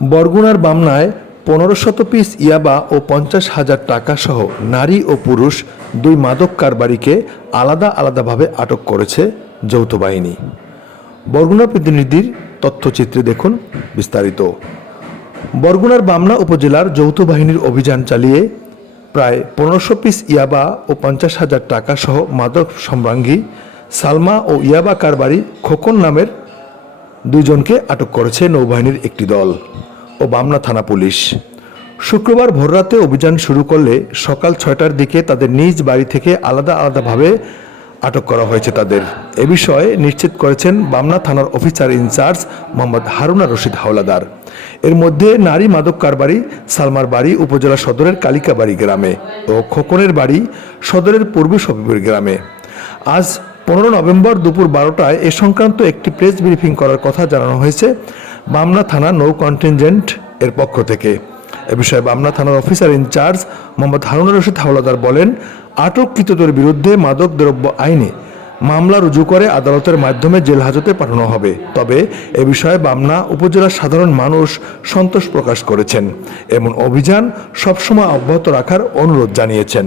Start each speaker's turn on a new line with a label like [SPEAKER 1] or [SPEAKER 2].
[SPEAKER 1] বরগুনার বামনায় পনেরো শত পিস ইয়াবা ও পঞ্চাশ হাজার টাকা সহ নারী ও পুরুষ দুই মাদক কারবারিকে আলাদা আলাদাভাবে আটক করেছে যৌথ বাহিনী। বরগুনা প্রতিনিধির তথ্যচিত্রে দেখুন বিস্তারিত। বরগুনার বামনা উপজেলার যৌথ বাহিনীর অভিযান চালিয়ে প্রায় পনেরোশো পিস ইয়াবা ও পঞ্চাশ হাজার টাকা সহ মাদক সম্রাঙ্গী সালমা ও ইয়াবা কারবারি খোকন নামের দুইজনকে আটক করেছে নৌবাহিনীর একটি দল। ও বামনা থানা পুলিশ। শুক্রবার ভোররাতে অভিযান শুরু করলে সকাল ছয়টার দিকে তাদের নিজ বাড়ি থেকে আলাদা আলাদাভাবে আটক করা হয়েছে তাদের। এ বিষয়ে নিশ্চিত করেছেন বামনা থানার অফিসার ইনচার্জ মোহাম্মদ হারুনা রশিদ হাওলাদার। এর মধ্যে নারী মাদক কারবারি, সালমার বাড়ি, উপজেলা সদরের কালিকাবাড়ি গ্রামে ও খোকনের বাড়ি, সদরের পূর্ব সবিপুর গ্রামে। আজ পনেরো নভেম্বর দুপুর বারোটায় এ সংক্রান্ত একটি প্রেস ব্রিফিং করার কথা জানানো হয়েছে। বামনা থানা নৌ কন্টিনজেন্ট এর পক্ষ থেকে। এ বিষয়ে বামনা থানার অফিসার ইনচার্জ মোহাম্মদ হারুন রশিদ হাওলাদার বলেন, আটককৃতদের বিরুদ্ধে মাদক দ্রব্য আইনে মামলা রুজু করে আদালতের মাধ্যমে জেল হাজতে পাঠানো হবে। তবে এ বিষয়ে বামনা উপজেলার সাধারণ মানুষ সন্তোষ প্রকাশ করেছেন। এমন অভিযান সবসময় অব্যাহত রাখার অনুরোধ জানিয়েছেন।